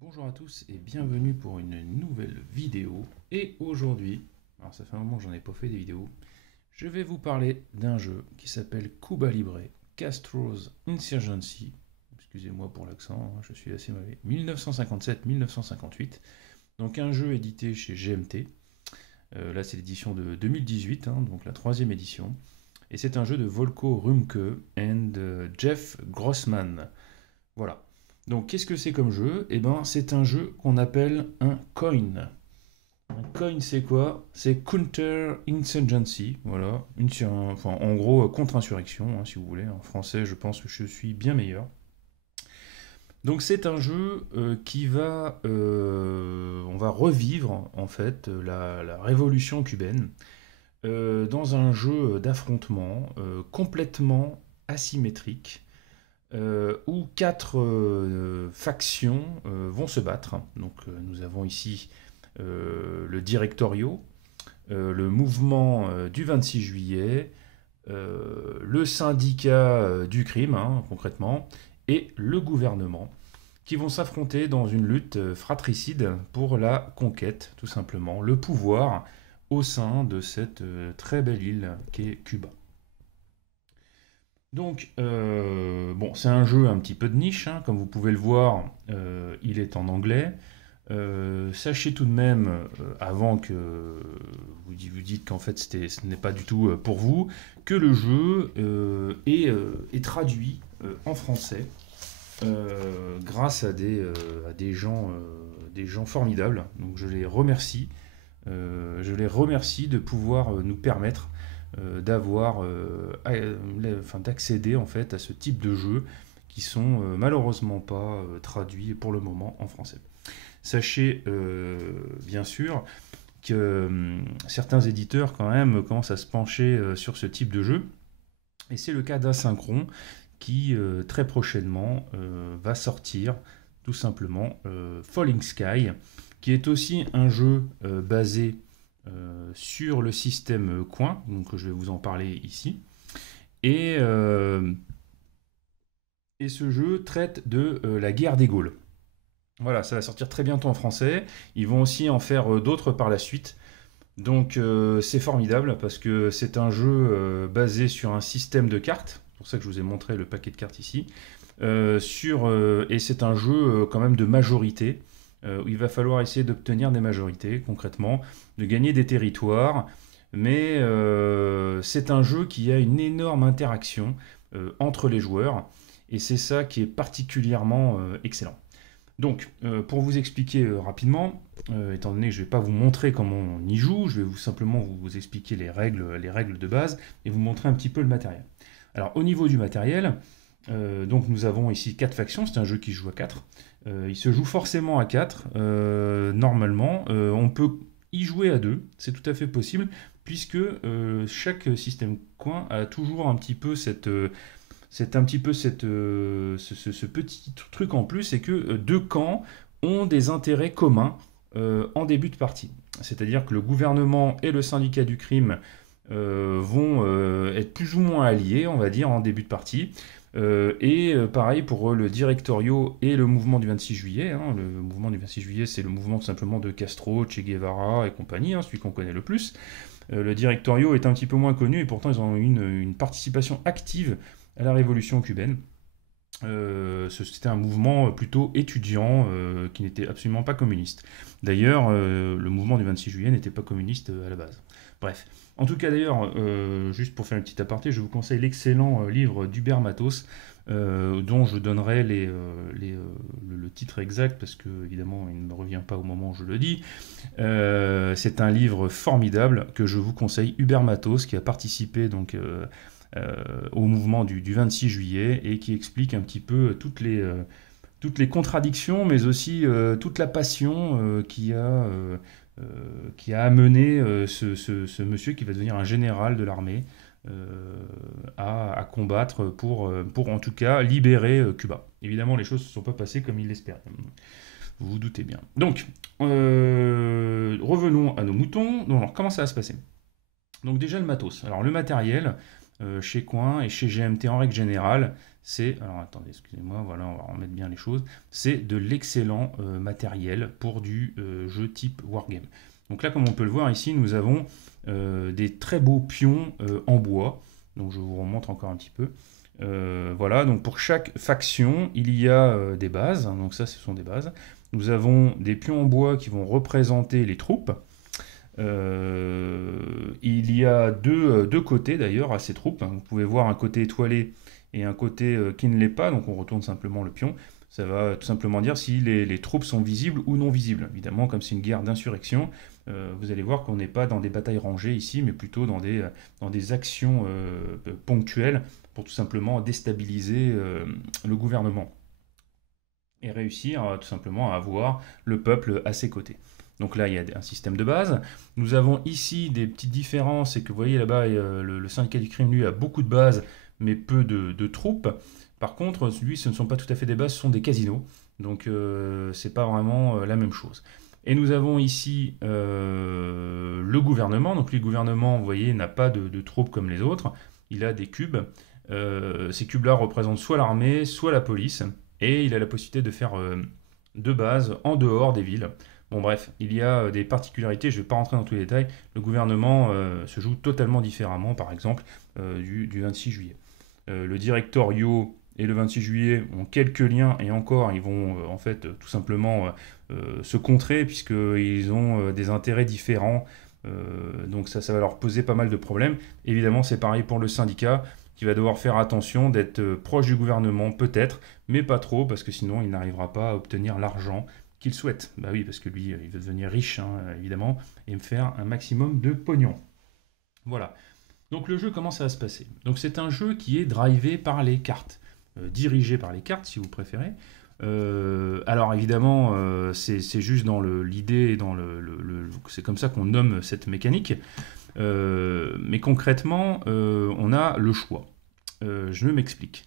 Bonjour à tous et bienvenue pour une nouvelle vidéo. Et aujourd'hui, alors ça fait un moment que j'en ai pas fait des vidéos, je vais vous parler d'un jeu qui s'appelle Cuba Libre Castro's Insurgency. Excusez-moi pour l'accent, je suis assez mauvais. 1957-1958. Donc un jeu édité chez GMT. Là c'est l'édition de 2018, donc la troisième édition. Et c'est un jeu de Volko Rumke and Jeff Grossman. Voilà. Donc, qu'est-ce que c'est comme jeu? Eh ben, c'est un jeu qu'on appelle un coin. Un coin, c'est quoi? C'est counter-insurgency. Voilà. Enfin, en gros, contre-insurrection, si vous voulez. En français, je pense que je suis bien meilleur. Donc, c'est un jeu on va revivre, en fait, la révolution cubaine dans un jeu d'affrontement complètement asymétrique où quatre factions vont se battre. Donc nous avons ici le Directorio, le mouvement du 26 juillet, le syndicat du crime, concrètement, et le gouvernement, qui vont s'affronter dans une lutte fratricide pour la conquête, tout simplement, le pouvoir au sein de cette très belle île qu'est Cuba. Donc, bon, c'est un jeu un petit peu de niche, comme vous pouvez le voir, il est en anglais. Sachez tout de même, avant que vous dites qu'en fait ce n'est pas du tout pour vous, que le jeu est traduit en français grâce à des gens formidables. Donc je les remercie. Je les remercie de pouvoir nous permettre d'accéder en fait à ce type de jeux qui sont malheureusement pas traduits pour le moment en français. Sachez bien sûr que certains éditeurs quand même commencent à se pencher sur ce type de jeu, et c'est le cas d'Asynchron qui très prochainement va sortir tout simplement Falling Sky, qui est aussi un jeu basé sur le système coin, donc je vais vous en parler ici. Et, euh, et ce jeu traite de la guerre des Gaules. Voilà, ça va sortir très bientôt en français. Ils vont aussi en faire d'autres par la suite. Donc c'est formidable parce que c'est un jeu basé sur un système de cartes. C'est pour ça que je vous ai montré le paquet de cartes ici. Et c'est un jeu quand même de majorité, où il va falloir essayer d'obtenir des majorités concrètement, de gagner des territoires. Mais c'est un jeu qui a une énorme interaction entre les joueurs. Et c'est ça qui est particulièrement excellent. Donc, pour vous expliquer rapidement, étant donné que je ne vais pas vous montrer comment on y joue, je vais simplement vous expliquer les règles de base et vous montrer un petit peu le matériel. Alors, au niveau du matériel, donc nous avons ici 4 factions, c'est un jeu qui se joue à 4. Il se joue forcément à 4, normalement. On peut y jouer à 2, c'est tout à fait possible, puisque chaque système coin a toujours un petit peu ce petit truc en plus, c'est que deux camps ont des intérêts communs en début de partie. C'est-à-dire que le gouvernement et le syndicat du crime vont être plus ou moins alliés, on va dire, en début de partie. Pareil pour le Directorio et le mouvement du 26 juillet. Le mouvement du 26 juillet, c'est le mouvement tout simplement de Castro, Che Guevara et compagnie, celui qu'on connaît le plus. Le Directorio est un petit peu moins connu et pourtant ils ont eu une participation active à la révolution cubaine. C'était un mouvement plutôt étudiant qui n'était absolument pas communiste. D'ailleurs, le mouvement du 26 juillet n'était pas communiste à la base. Bref. En tout cas, d'ailleurs, juste pour faire une petite aparté, je vous conseille l'excellent livre d'Hubert Matos, dont je donnerai le titre exact, parce que, évidemment, il ne me revient pas au moment où je le dis. C'est un livre formidable que je vous conseille. Hubert Matos, qui a participé donc au mouvement du 26 juillet et qui explique un petit peu toutes les contradictions, mais aussi toute la passion qui a amené ce monsieur qui va devenir un général de l'armée à combattre pour en tout cas libérer Cuba. Évidemment, les choses ne se sont pas passées comme il l'espérait. Vous vous doutez bien. Donc, revenons à nos moutons. Donc, alors, comment ça va se passer? Donc déjà le matos. Alors le matériel, chez Coin et chez GMT en règle générale, c'est, alors attendez, excusez-moi, voilà, on va remettre bien les choses, c'est de l'excellent matériel pour du jeu type Wargame. Donc là, comme on peut le voir ici, nous avons des très beaux pions en bois. Donc je vous remontre encore un petit peu. Voilà, donc pour chaque faction, il y a des bases. Donc ça, ce sont des bases. Nous avons des pions en bois qui vont représenter les troupes. Il y a deux côtés d'ailleurs à ces troupes. Vous pouvez voir un côté étoilé et un côté qui ne l'est pas. Donc on retourne simplement le pion. Ça va tout simplement dire si les troupes sont visibles ou non visibles. Évidemment, comme c'est une guerre d'insurrection, vous allez voir qu'on n'est pas dans des batailles rangées ici, mais plutôt dans des actions ponctuelles pour tout simplement déstabiliser le gouvernement et réussir tout simplement à avoir le peuple à ses côtés. Donc là, il y a un système de base. Nous avons ici des petites différences, c'est que vous voyez là-bas, le syndicat du crime, lui, a beaucoup de bases, mais peu de troupes. Par contre, lui, ce ne sont pas tout à fait des bases, ce sont des casinos. Donc, c'est pas vraiment la même chose. Et nous avons ici le gouvernement. Donc, le gouvernement, vous voyez, n'a pas de troupes comme les autres. Il a des cubes. Ces cubes-là représentent soit l'armée, soit la police. Et il a la possibilité de faire deux bases en dehors des villes. Bon bref, il y a des particularités, je ne vais pas rentrer dans tous les détails. Le gouvernement se joue totalement différemment, par exemple, du 26 juillet. Le directorio et le 26 juillet ont quelques liens, et encore, ils vont en fait tout simplement se contrer, puisqu'ils ont des intérêts différents. Donc ça va leur poser pas mal de problèmes. Évidemment, c'est pareil pour le syndicat, qui va devoir faire attention d'être proche du gouvernement, peut-être, mais pas trop, parce que sinon, il n'arrivera pas à obtenir l'argent qu'il souhaite. Bah oui, parce que lui, il veut devenir riche, hein, évidemment, et me faire un maximum de pognon. Voilà. Donc le jeu, comment ça va se passer? Donc c'est un jeu qui est drivé par les cartes, dirigé par les cartes, si vous préférez. Alors évidemment, c'est juste dans l'idée, c'est comme ça qu'on nomme cette mécanique. Mais concrètement, on a le choix. Je m'explique.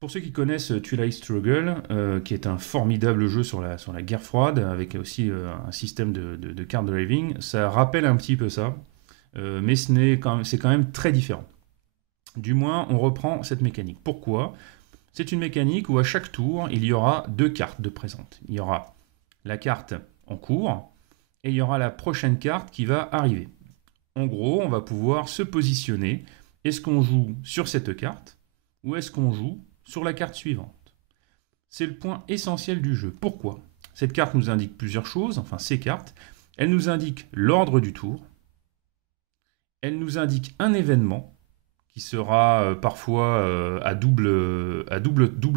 Pour ceux qui connaissent Twilight Struggle, qui est un formidable jeu sur la guerre froide, avec aussi un système de card driving, ça rappelle un petit peu ça, mais c'est quand même très différent. Du moins, on reprend cette mécanique. Pourquoi? C'est une mécanique où à chaque tour, il y aura deux cartes de présente. Il y aura la carte en cours, et il y aura la prochaine carte qui va arriver. En gros, on va pouvoir se positionner. Est-ce qu'on joue sur cette carte ou est-ce qu'on joue sur la carte suivante? C'est le point essentiel du jeu. Pourquoi? Cette carte nous indique plusieurs choses, enfin ces cartes. Elle nous indique l'ordre du tour. Elle nous indique un événement qui sera parfois à double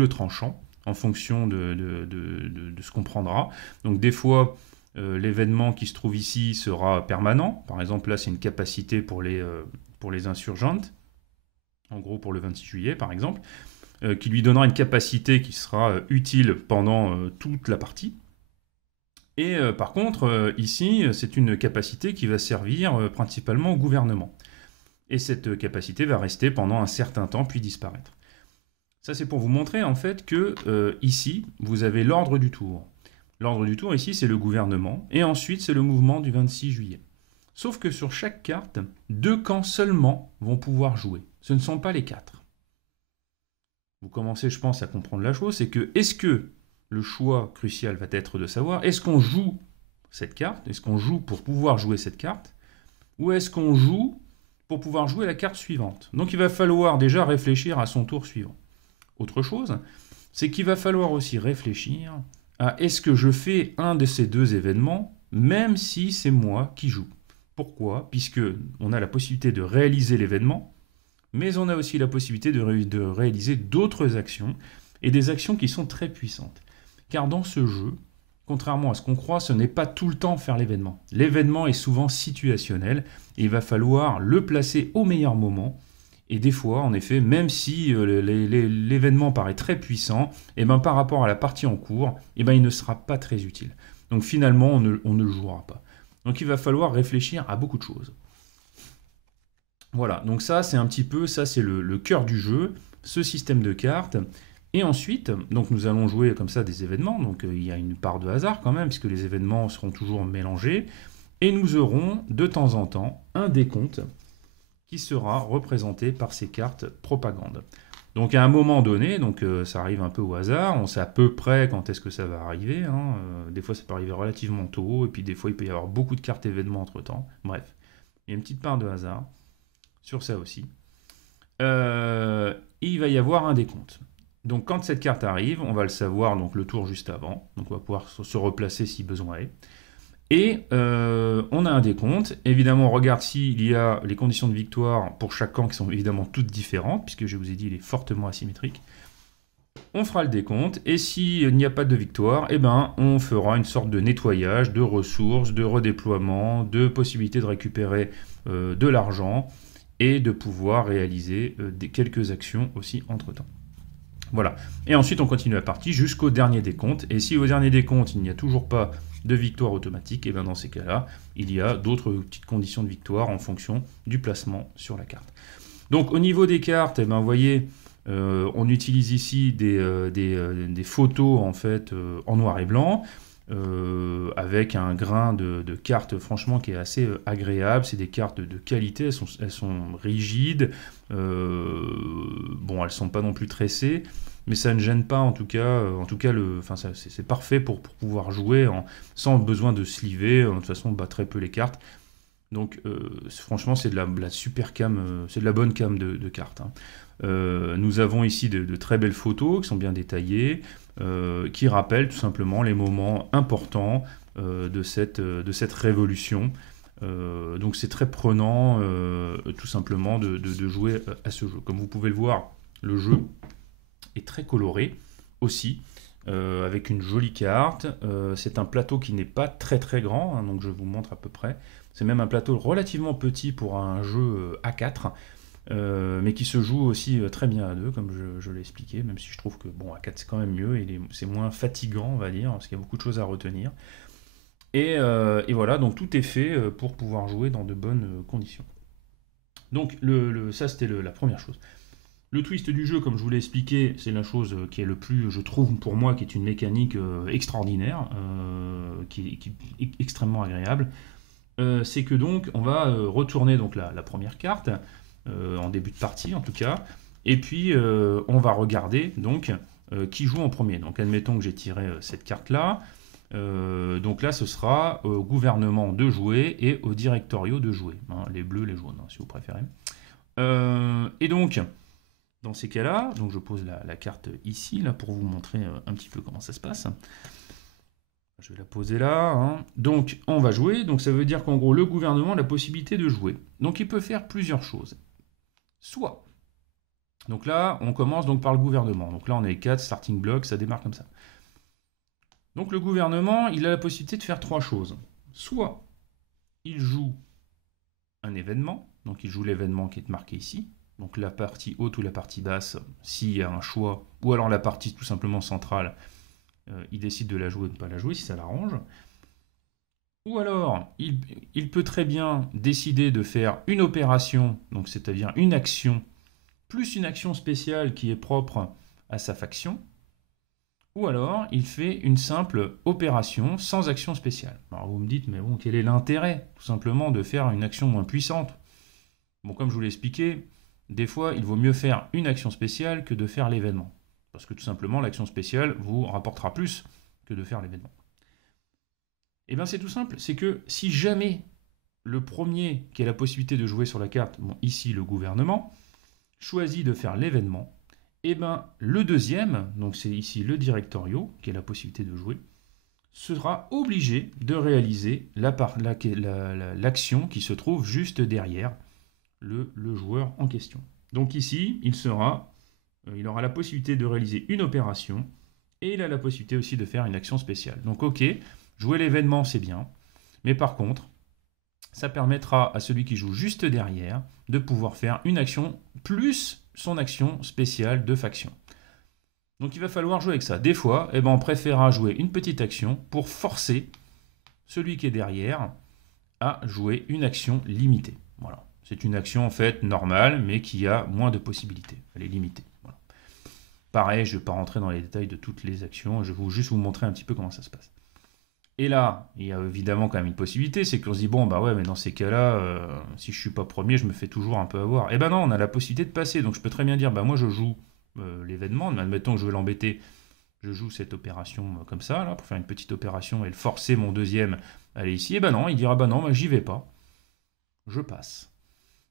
tranchant en fonction de ce qu'on prendra. Donc des fois, l'événement qui se trouve ici sera permanent. Par exemple, là, c'est une capacité pour les insurgentes. En gros, pour le 26 juillet, par exemple, qui lui donnera une capacité qui sera utile pendant toute la partie. Et par contre, ici, c'est une capacité qui va servir principalement au gouvernement. Et cette capacité va rester pendant un certain temps, puis disparaître. Ça, c'est pour vous montrer, en fait, que ici, vous avez l'ordre du tour. L'ordre du tour, ici, c'est le gouvernement, et ensuite, c'est le mouvement du 26 juillet. Sauf que sur chaque carte, 2 camps seulement vont pouvoir jouer. Ce ne sont pas les 4. Vous commencez, je pense, à comprendre la chose, c'est que, est-ce que le choix crucial va être de savoir, est-ce qu'on joue cette carte, est-ce qu'on joue pour pouvoir jouer cette carte, ou est-ce qu'on joue pour pouvoir jouer la carte suivante? Donc il va falloir déjà réfléchir à son tour suivant. Autre chose, c'est qu'il va falloir aussi réfléchir à est-ce que je fais un de ces deux événements, même si c'est moi qui joue. Pourquoi? Puisque on a la possibilité de réaliser l'événement, mais on a aussi la possibilité de réaliser d'autres actions, et des actions qui sont très puissantes. Car dans ce jeu, contrairement à ce qu'on croit, ce n'est pas tout le temps faire l'événement. L'événement est souvent situationnel, et il va falloir le placer au meilleur moment. Et des fois, en effet, même si l'événement paraît très puissant, et ben, par rapport à la partie en cours, et ben, il ne sera pas très utile. Donc finalement, on ne le jouera pas. Donc il va falloir réfléchir à beaucoup de choses. Voilà, donc ça c'est un petit peu, ça c'est le cœur du jeu, ce système de cartes. Et ensuite, donc nous allons jouer comme ça des événements, donc il y a une part de hasard quand même, puisque les événements seront toujours mélangés. Et nous aurons de temps en temps un décompte qui sera représenté par ces cartes propagande. Donc à un moment donné, donc ça arrive un peu au hasard, on sait à peu près quand est-ce que ça va arriver, hein, des fois ça peut arriver relativement tôt, et puis des fois il peut y avoir beaucoup de cartes événements entre-temps, bref, il y a une petite part de hasard sur ça aussi. Il va y avoir un décompte. Donc quand cette carte arrive, on va le savoir donc le tour juste avant, donc on va pouvoir se replacer si besoin est. Et on a un décompte. Évidemment, on regarde s'il y a les conditions de victoire pour chaque camp qui sont évidemment toutes différentes, puisque je vous ai dit, il est fortement asymétrique. On fera le décompte, et s'il n'y a pas de victoire, eh ben, on fera une sorte de nettoyage, de ressources, de redéploiement, de possibilité de récupérer de l'argent, et de pouvoir réaliser quelques actions aussi entre-temps. Voilà. Et ensuite, on continue la partie jusqu'au dernier décompte. Et si au dernier décompte, il n'y a toujours pas de victoire automatique, et bien dans ces cas-là, il y a d'autres petites conditions de victoire en fonction du placement sur la carte. Donc au niveau des cartes, eh ben, vous voyez, on utilise ici des photos en fait en noir et blanc, avec un grain de cartes franchement qui est assez agréable. C'est des cartes de qualité, elles sont rigides, bon elles sont pas non plus tressées, mais ça ne gêne pas en tout cas c'est parfait pour pouvoir jouer sans besoin de sliver. De toute façon on bat très peu les cartes, donc franchement c'est de la super cam, c'est de la bonne cam de cartes, hein. Nous avons ici de très belles photos qui sont bien détaillées, qui rappellent tout simplement les moments importants de cette révolution. Donc c'est très prenant tout simplement de jouer à ce jeu. Comme vous pouvez le voir, le jeu est très coloré aussi, avec une jolie carte. C'est un plateau qui n'est pas très très grand, hein, donc je vous montre à peu près. C'est même un plateau relativement petit pour un jeu A4, mais qui se joue aussi très bien à deux, comme je l'ai expliqué, même si je trouve que bon, à 4 c'est quand même mieux, et c'est moins fatigant, on va dire, parce qu'il y a beaucoup de choses à retenir. Et voilà, donc tout est fait pour pouvoir jouer dans de bonnes conditions. Donc ça c'était la première chose. Le twist du jeu, comme je vous l'ai expliqué, c'est la chose qui est le plus, je trouve pour moi, qui est une mécanique extraordinaire, qui est extrêmement agréable. C'est que donc on va retourner donc la première carte, en début de partie en tout cas, et puis on va regarder donc qui joue en premier. Donc admettons que j'ai tiré cette carte là, donc là ce sera au gouvernement de jouer et aux directoriaux de jouer, hein, les bleus, les jaunes, hein, si vous préférez. Et donc dans ces cas là, donc je pose la carte ici là pour vous montrer un petit peu comment ça se passe. Je vais la poser là, hein. Donc on va jouer, donc ça veut dire qu'en gros le gouvernement a la possibilité de jouer. Donc il peut faire plusieurs choses. Soit, donc là on commence donc par le gouvernement, donc là on a les 4 starting blocks, ça démarre comme ça. Donc le gouvernement, il a la possibilité de faire trois choses. Soit il joue un événement, donc il joue l'événement qui est marqué ici, donc la partie haute ou la partie basse, s'il y a un choix, ou alors la partie tout simplement centrale, il décide de la jouer ou de ne pas la jouer si ça l'arrange. Ou alors, il peut très bien décider de faire une opération, donc c'est-à-dire une action, plus une action spéciale qui est propre à sa faction. Ou alors, il fait une simple opération sans action spéciale. Alors vous me dites, mais bon, quel est l'intérêt tout simplement de faire une action moins puissante? Bon, comme je vous l'ai expliqué, des fois, il vaut mieux faire une action spéciale que de faire l'événement. Parce que tout simplement, l'action spéciale vous rapportera plus que de faire l'événement. Et bien c'est tout simple, c'est que si jamais le premier qui a la possibilité de jouer sur la carte, bon, ici le gouvernement, choisit de faire l'événement, et bien le deuxième, donc c'est ici le directorio qui a la possibilité de jouer, sera obligé de réaliser l'action qui se trouve juste derrière le joueur en question. Donc ici, il aura la possibilité de réaliser une opération, et il a la possibilité aussi de faire une action spéciale. Donc ok, jouer l'événement, c'est bien, mais par contre, ça permettra à celui qui joue juste derrière de pouvoir faire une action plus son action spéciale de faction. Donc il va falloir jouer avec ça. Des fois, on préférera jouer une petite action pour forcer celui qui est derrière à jouer une action limitée. Voilà. C'est une action en fait normale, mais qui a moins de possibilités. Elle est limitée. Voilà. Pareil, je ne vais pas rentrer dans les détails de toutes les actions, je vais juste vous montrer un petit peu comment ça se passe. Et là, il y a évidemment quand même une possibilité, c'est qu'on se dit, bon, bah ouais, mais dans ces cas-là, si je suis pas premier, je me fais toujours un peu avoir. Eh ben non, on a la possibilité de passer, donc je peux très bien dire, bah moi je joue l'événement, admettons que je veux l'embêter, je joue cette opération comme ça, là, pour faire une petite opération et le forcer mon deuxième à aller ici. Eh ben non, il dira, bah non, bah, j'y vais pas, je passe.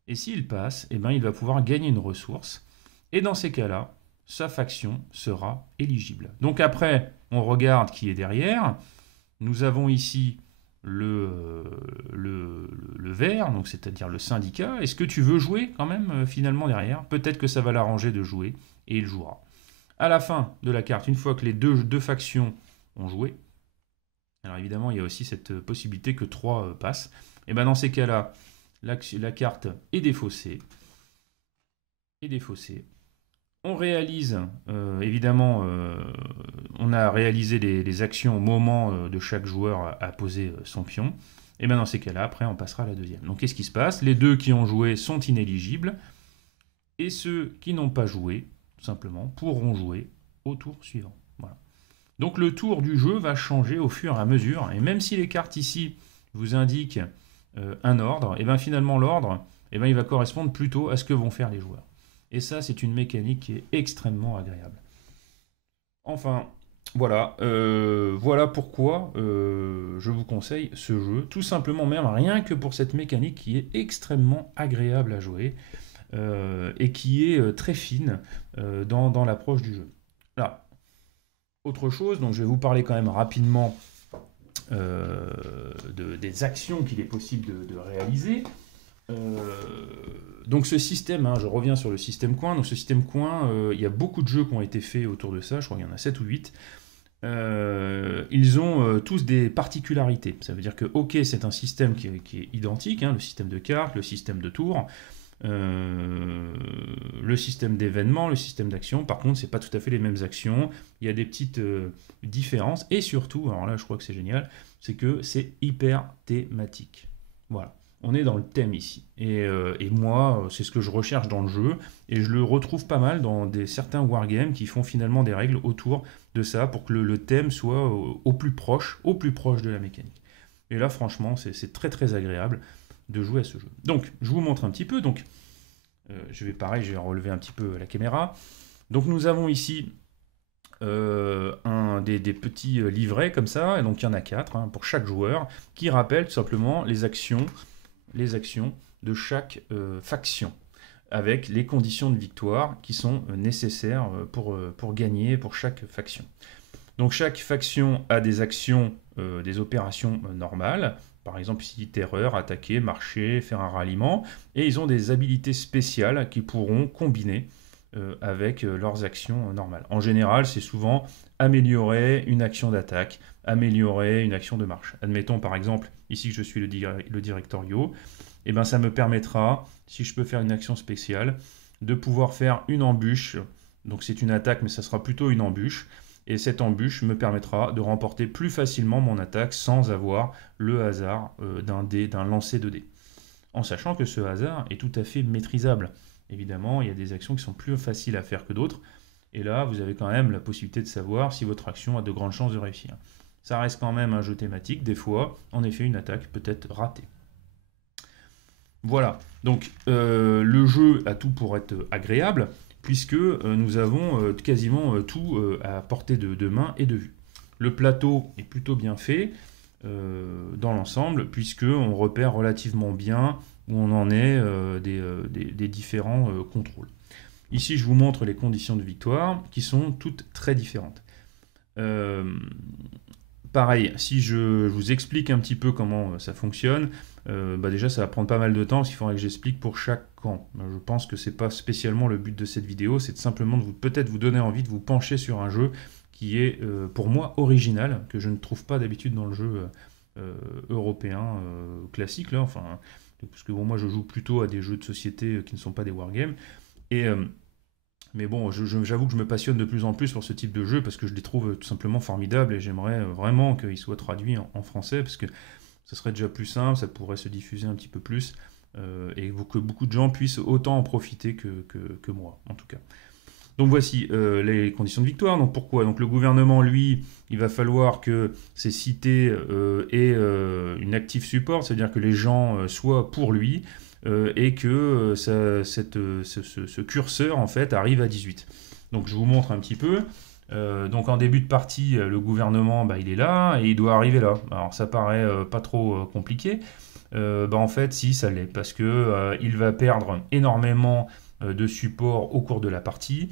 Et s'il passe, eh ben il va pouvoir gagner une ressource, et dans ces cas-là, sa faction sera éligible. Donc après, on regarde qui est derrière. Nous avons ici le vert, donc c'est-à-dire le syndicat. Est-ce que tu veux jouer quand même finalement derrière? Peut-être que ça va l'arranger de jouer, et il jouera. À la fin de la carte, une fois que les deux factions ont joué, alors évidemment il y a aussi cette possibilité que 3 passent, et bien dans ces cas-là, la carte est défaussée. On réalise, évidemment, on a réalisé les actions au moment de chaque joueur à poser son pion. Et bien dans ces cas-là, après, on passera à la deuxième. Donc qu'est-ce qui se passe? Les deux qui ont joué sont inéligibles, et ceux qui n'ont pas joué, tout simplement, pourront jouer au tour suivant. Voilà. Donc le tour du jeu va changer au fur et à mesure, et même si les cartes ici vous indiquent un ordre, et bien finalement l'ordre, et ben il va correspondre plutôt à ce que vont faire les joueurs. Et ça, c'est une mécanique qui est extrêmement agréable. Enfin, voilà pourquoi je vous conseille ce jeu. Tout simplement, même rien que pour cette mécanique qui est extrêmement agréable à jouer et qui est très fine dans l'approche du jeu. Là, autre chose, donc je vais vous parler quand même rapidement des actions qu'il est possible de réaliser. Donc ce système, je reviens sur le système coin. Donc ce système coin, il y a beaucoup de jeux qui ont été faits autour de ça. Je crois qu'il y en a 7 ou 8. Ils ont tous des particularités. Ça veut dire que, ok, c'est un système qui est identique, le système de cartes, le système de tours, le système d'événements, le système d'action. Par contre, c'est pas tout à fait les mêmes actions. Il y a des petites différences. Et surtout, alors là, je crois que c'est génial, c'est que c'est hyper thématique. Voilà. On est dans le thème ici. Et moi, c'est ce que je recherche dans le jeu. Et je le retrouve pas mal dans certains wargames qui font finalement des règles autour de ça pour que le thème soit au plus proche de la mécanique. Et là, franchement, c'est très très agréable de jouer à ce jeu. Donc, je vous montre un petit peu. Donc, je vais relever un petit peu la caméra. Donc, nous avons ici des petits livrets comme ça. Et donc, il y en a 4 pour chaque joueur qui rappellent tout simplement les actions de chaque faction, avec les conditions de victoire qui sont nécessaires pour gagner pour chaque faction. Donc chaque faction a des actions, des opérations normales, par exemple ici terreur, attaquer, marcher, faire un ralliement, et ils ont des habilités spéciales qui pourront combiner avec leurs actions normales. En général, c'est souvent améliorer une action d'attaque, améliorer une action de marche. Admettons par exemple, ici je suis le directorio, et ben ça me permettra, si je peux faire une action spéciale, de pouvoir faire une embûche. Donc c'est une attaque, mais ça sera plutôt une embûche. Et cette embûche me permettra de remporter plus facilement mon attaque sans avoir le hasard d'un lancer de dés. En sachant que ce hasard est tout à fait maîtrisable. Évidemment, il y a des actions qui sont plus faciles à faire que d'autres. Et là, vous avez quand même la possibilité de savoir si votre action a de grandes chances de réussir. Ça reste quand même un jeu thématique. Des fois, en effet, une attaque peut être ratée. Voilà. Donc, le jeu a tout pour être agréable, puisque nous avons quasiment tout à portée de main et de vue. Le plateau est plutôt bien fait dans l'ensemble, puisqu'on repère relativement bien où on en est des différents contrôles. Ici, je vous montre les conditions de victoire, qui sont toutes très différentes. Pareil, si je vous explique un petit peu comment ça fonctionne, déjà ça va prendre pas mal de temps parce qu'il faudrait que j'explique pour chaque camp. Je pense que c'est pas spécialement le but de cette vidéo, c'est simplement de peut-être vous donner envie de vous pencher sur un jeu qui est pour moi original, que je ne trouve pas d'habitude dans le jeu européen classique là, enfin, parce que bon, moi je joue plutôt à des jeux de société qui ne sont pas des wargames. Mais bon, j'avoue que je me passionne de plus en plus pour ce type de jeu parce que je les trouve tout simplement formidables et j'aimerais vraiment qu'ils soient traduits en français parce que ça serait déjà plus simple, ça pourrait se diffuser un petit peu plus et que beaucoup de gens puissent autant en profiter que moi, en tout cas. Donc voici les conditions de victoire. Donc pourquoi? Donc le gouvernement, lui, il va falloir que ces cités aient une active support, c'est-à-dire que les gens soient pour lui et que ce curseur en fait arrive à 18. Donc je vous montre un petit peu. Donc en début de partie, le gouvernement, il est là et il doit arriver là. Alors ça paraît pas trop compliqué. En fait, si, ça l'est, parce que il va perdre énormément de support au cours de la partie.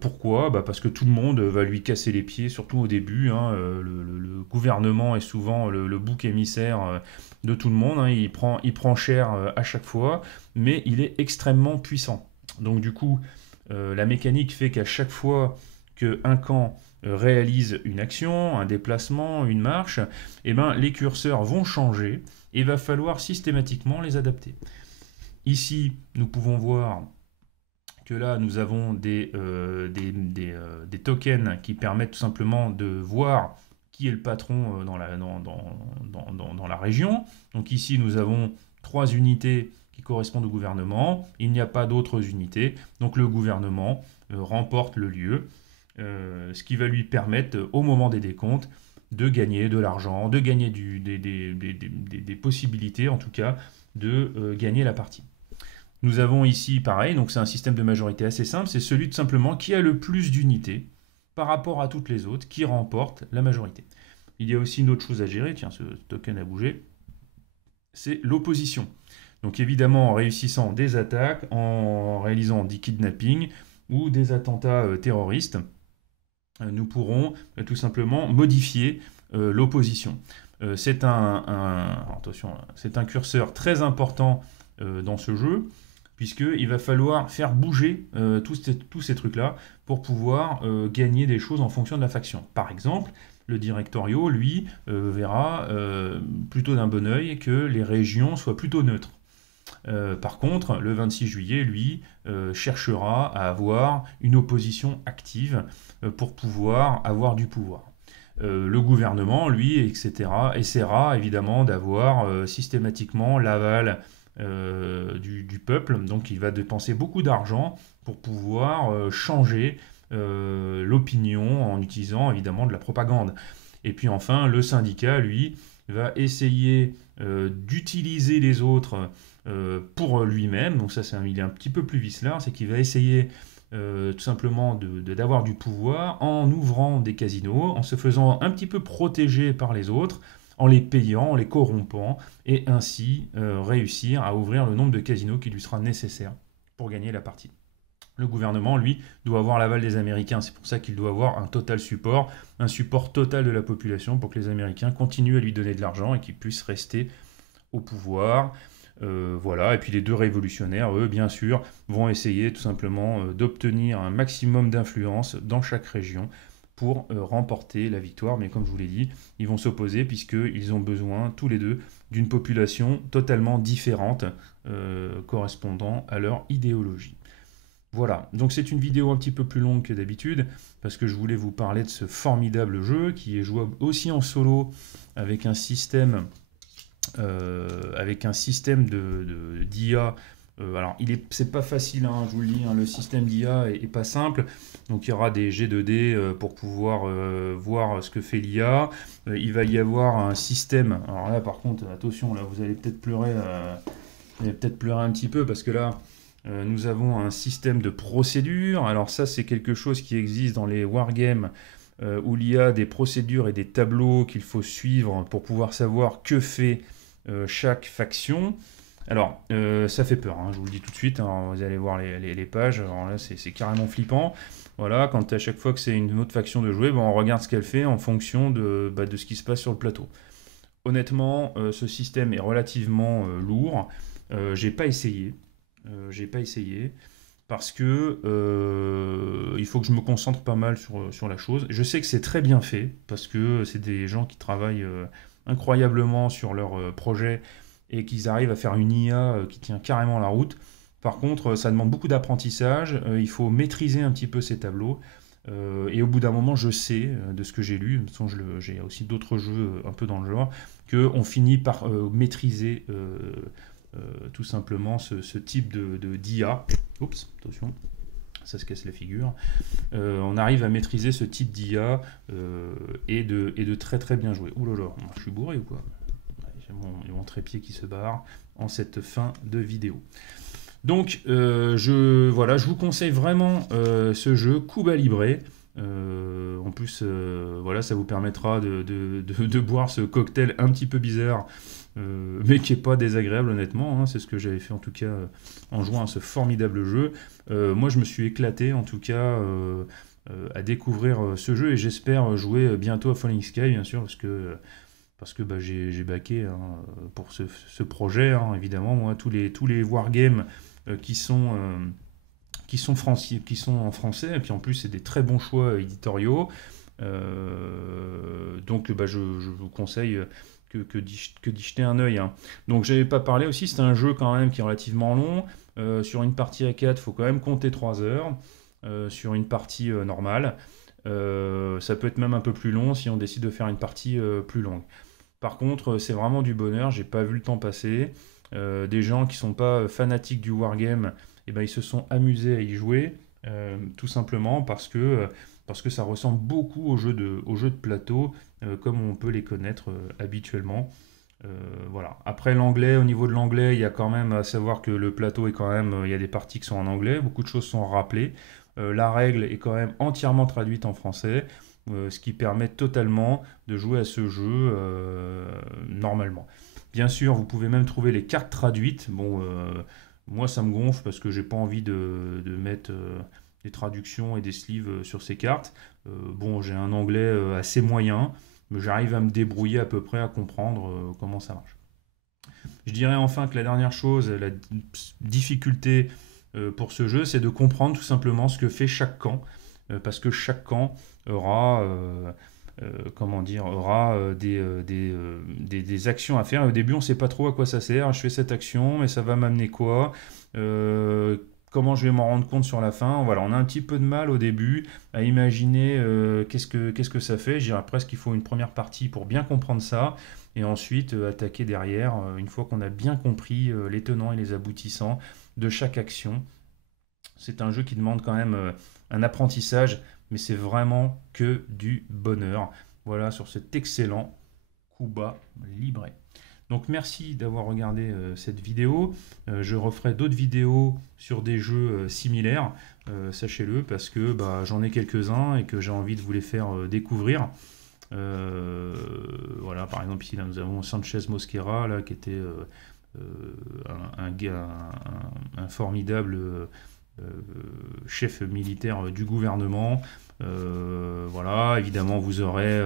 Pourquoi? Parce que tout le monde va lui casser les pieds, surtout au début. Hein. Le gouvernement est souvent le bouc émissaire de tout le monde. Hein. Il prend cher à chaque fois, mais il est extrêmement puissant. Donc du coup, la mécanique fait qu'à chaque fois qu'un camp réalise une action, un déplacement, une marche, les curseurs vont changer et il va falloir systématiquement les adapter. Ici, nous pouvons voir que là, nous avons des tokens qui permettent tout simplement de voir qui est le patron dans la région. Donc ici, nous avons 3 unités qui correspondent au gouvernement. Il n'y a pas d'autres unités. Donc le gouvernement remporte le lieu, ce qui va lui permettre, au moment des décomptes, de gagner de l'argent, de gagner des possibilités, en tout cas, de gagner la partie. Nous avons ici, pareil, donc c'est un système de majorité assez simple, c'est celui tout simplement qui a le plus d'unités par rapport à toutes les autres, qui remporte la majorité. Il y a aussi une autre chose à gérer, tiens, ce token a bougé, c'est l'opposition. Donc évidemment, en réussissant des attaques, en réalisant des kidnappings ou des attentats terroristes, nous pourrons tout simplement modifier l'opposition. C'est un curseur très important dans ce jeu, puisqu'il va falloir faire bouger tous ces trucs-là pour pouvoir gagner des choses en fonction de la faction. Par exemple, le Directorio, lui, verra plutôt d'un bon œil que les régions soient plutôt neutres. Par contre, le 26 juillet, lui, cherchera à avoir une opposition active pour pouvoir avoir du pouvoir. Le gouvernement, lui, etc., essaiera évidemment d'avoir systématiquement l'aval du peuple, donc il va dépenser beaucoup d'argent pour pouvoir changer l'opinion en utilisant évidemment de la propagande. Et puis enfin, le syndicat, lui, va essayer d'utiliser les autres pour lui-même, donc ça il est un petit peu plus vicelard, c'est qu'il va essayer tout simplement d'avoir du pouvoir en ouvrant des casinos, en se faisant un petit peu protéger par les autres, en les payant, en les corrompant, et ainsi réussir à ouvrir le nombre de casinos qui lui sera nécessaire pour gagner la partie. Le gouvernement, lui, doit avoir l'aval des Américains, c'est pour ça qu'il doit avoir un total support, un support total de la population pour que les Américains continuent à lui donner de l'argent et qu'il puisse rester au pouvoir. Voilà, et puis les deux révolutionnaires, eux, bien sûr, vont essayer tout simplement d'obtenir un maximum d'influence dans chaque région pour remporter la victoire. Mais comme je vous l'ai dit, ils vont s'opposer puisqu'ils ont besoin, tous les deux, d'une population totalement différente correspondant à leur idéologie. Voilà, donc c'est une vidéo un petit peu plus longue que d'habitude, parce que je voulais vous parler de ce formidable jeu qui est jouable aussi en solo avec un système d'IA. Alors, c'est pas facile, hein, je vous le dis, hein, le système d'IA est pas simple. Donc, il y aura des G2D pour pouvoir voir ce que fait l'IA. Il va y avoir un système. Alors là, par contre, attention, là, vous allez peut-être pleurer un petit peu parce que là, nous avons un système de procédures. Alors ça, c'est quelque chose qui existe dans les wargames où il y a des procédures et des tableaux qu'il faut suivre pour pouvoir savoir que fait chaque faction. Alors, ça fait peur, hein, je vous le dis tout de suite, hein, vous allez voir les pages, alors là c'est carrément flippant. Voilà, quand à chaque fois que c'est une autre faction de jouer, on regarde ce qu'elle fait en fonction de ce qui se passe sur le plateau. Honnêtement, ce système est relativement lourd. J'ai pas essayé. Parce que il faut que je me concentre pas mal sur la chose. Je sais que c'est très bien fait, parce que c'est des gens qui travaillent incroyablement sur leur projet et qu'ils arrivent à faire une IA qui tient carrément la route. Par contre, ça demande beaucoup d'apprentissage, il faut maîtriser un petit peu ces tableaux. Et au bout d'un moment, je sais, de ce que j'ai lu, de toute façon, j'ai aussi d'autres jeux un peu dans le genre, qu'on finit par maîtriser tout simplement ce type d'IA. Oups, attention. ça se casse la figure. On arrive à maîtriser ce type d'IA et de très très bien jouer. Ouh là là, je suis bourré ou quoi? J'ai mon trépied qui se barre en cette fin de vidéo. Donc, je vous conseille vraiment ce jeu Cuba Libre. En plus, voilà, ça vous permettra de boire ce cocktail un petit peu bizarre, mais qui n'est pas désagréable honnêtement, hein. C'est ce que j'avais fait en tout cas en jouant à ce formidable jeu. Moi, je me suis éclaté en tout cas à découvrir ce jeu et j'espère jouer bientôt à Falling Sky, bien sûr, parce que bah, j'ai backé hein, pour ce projet, hein, évidemment. Moi, tous les wargames qui sont en français, et puis en plus, c'est des très bons choix éditoriaux. Donc, bah, je vous conseille que d'y jeter un œil, hein. Donc, j'avais pas parlé aussi, c'est un jeu quand même qui est relativement long. Sur une partie à 4, il faut quand même compter 3 heures. Sur une partie normale. Ça peut être même un peu plus long si on décide de faire une partie plus longue. Par contre, c'est vraiment du bonheur, j'ai pas vu le temps passer. Des gens qui sont pas fanatiques du wargame, eh ben, ils se sont amusés à y jouer, tout simplement parce que ça ressemble beaucoup aux jeux de plateau, comme on peut les connaître habituellement. Voilà. Après l'anglais, au niveau de l'anglais, il y a quand même à savoir que le plateau est quand même, il y a des parties qui sont en anglais, beaucoup de choses sont rappelées. La règle est quand même entièrement traduite en français, ce qui permet totalement de jouer à ce jeu normalement. Bien sûr, vous pouvez même trouver les cartes traduites. Bon, moi ça me gonfle parce que j'ai pas envie de mettre des traductions et des sleeves sur ces cartes. Bon, j'ai un anglais assez moyen, mais j'arrive à me débrouiller à peu près à comprendre comment ça marche. Je dirais enfin que la dernière chose, la difficulté pour ce jeu, c'est de comprendre tout simplement ce que fait chaque camp, parce que chaque camp aura, des actions à faire. Et au début, on ne sait pas trop à quoi ça sert. Je fais cette action, mais ça va m'amener quoi? Comment je vais m'en rendre compte sur la fin? Voilà, on a un petit peu de mal au début à imaginer qu'est-ce que ça fait. Je dirais presque qu'il faut une première partie pour bien comprendre ça, et ensuite attaquer derrière, une fois qu'on a bien compris les tenants et les aboutissants de chaque action. C'est un jeu qui demande quand même un apprentissage, mais c'est vraiment que du bonheur. Voilà, sur cet excellent Cuba Libre. Donc merci d'avoir regardé cette vidéo. Je referai d'autres vidéos sur des jeux similaires, sachez-le, parce que bah, j'en ai quelques-uns et que j'ai envie de vous les faire découvrir. Voilà, par exemple ici là, nous avons Sanchez Mosquera là, qui était un formidable chef militaire du gouvernement. Voilà, évidemment vous aurez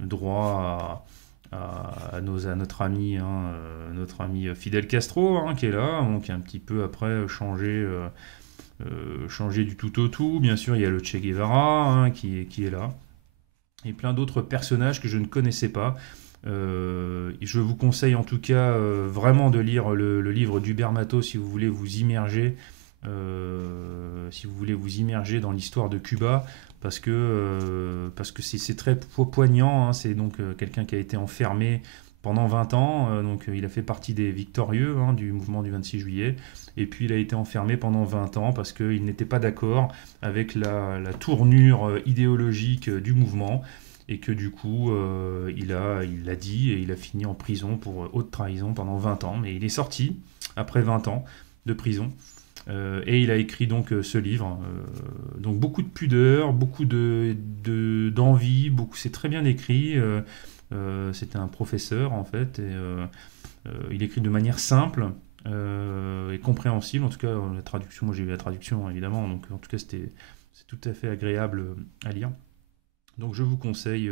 droit à notre ami, hein, notre ami Fidel Castro, hein, qui est là, qui a un petit peu après changé du tout au tout. Bien sûr, il y a le Che Guevara hein, qui est là. Et plein d'autres personnages que je ne connaissais pas. Je vous conseille en tout cas vraiment de lire le livre d'Hubert Mato si vous voulez vous immerger dans l'histoire de Cuba, parce que c'est très poignant, hein. C'est donc quelqu'un qui a été enfermé pendant 20 ans, donc il a fait partie des victorieux hein, du mouvement du 26 juillet, et puis il a été enfermé pendant 20 ans parce qu'il n'était pas d'accord avec la tournure idéologique du mouvement, et que du coup il l'a dit et il a fini en prison pour haute trahison pendant 20 ans, mais il est sorti après 20 ans de prison. Et il a écrit donc ce livre, donc beaucoup de pudeur, beaucoup d'envie, c'est très bien écrit. C'était un professeur en fait, et il écrit de manière simple et compréhensible. En tout cas, la traduction, moi j'ai vu la traduction évidemment, donc en tout cas c'est tout à fait agréable à lire. Donc je vous conseille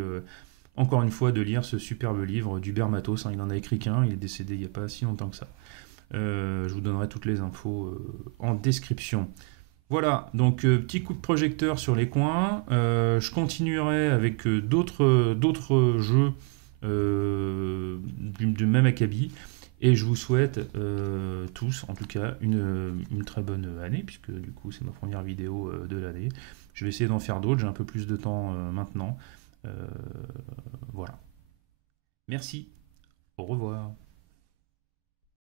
encore une fois de lire ce superbe livre d'Hubert Matos, hein. Il en a écrit qu'un, il est décédé il n'y a pas si longtemps que ça. Je vous donnerai toutes les infos en description. Voilà, donc petit coup de projecteur sur les coins. Je continuerai avec d'autres jeux du même acabit. Et je vous souhaite tous, en tout cas, une très bonne année, puisque du coup c'est ma première vidéo de l'année. Je vais essayer d'en faire d'autres, j'ai un peu plus de temps maintenant. Voilà. Merci, au revoir.